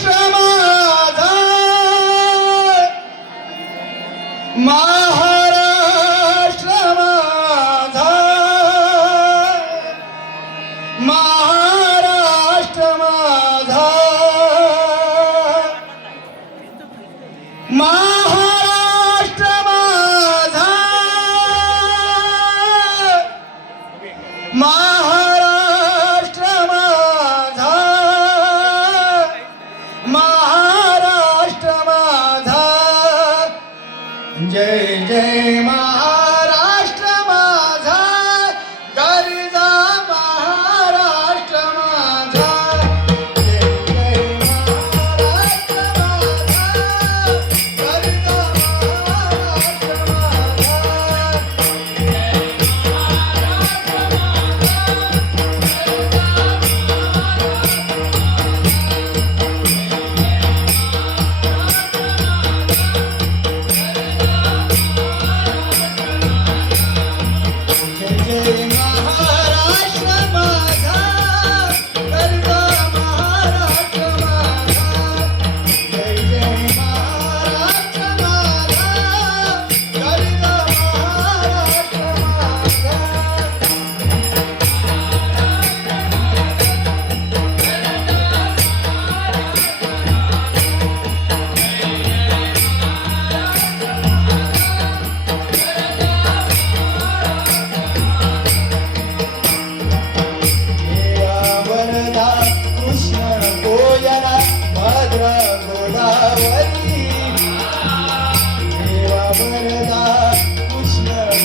Yeah. जय जय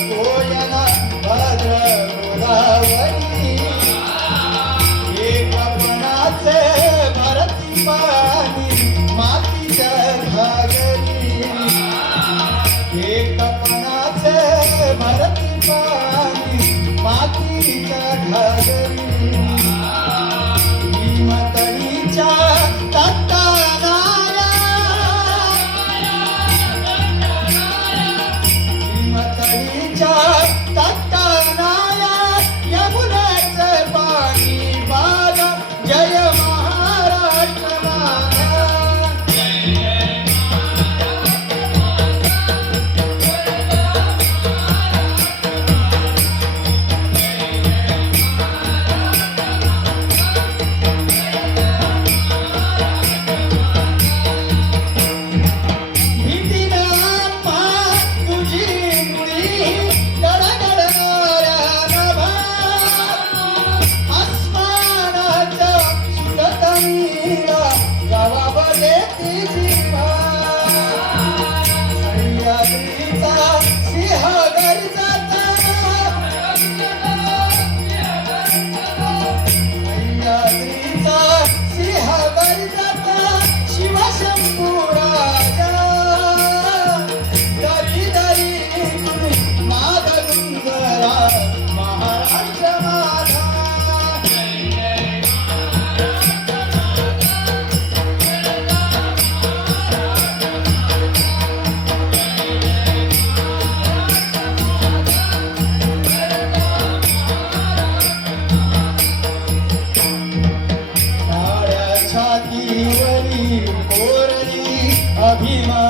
कोयना भद्र गोदावरी एक पणाचे भरती पाणी मातीच्या घाग छाती छातीवरी कोरली अभिमान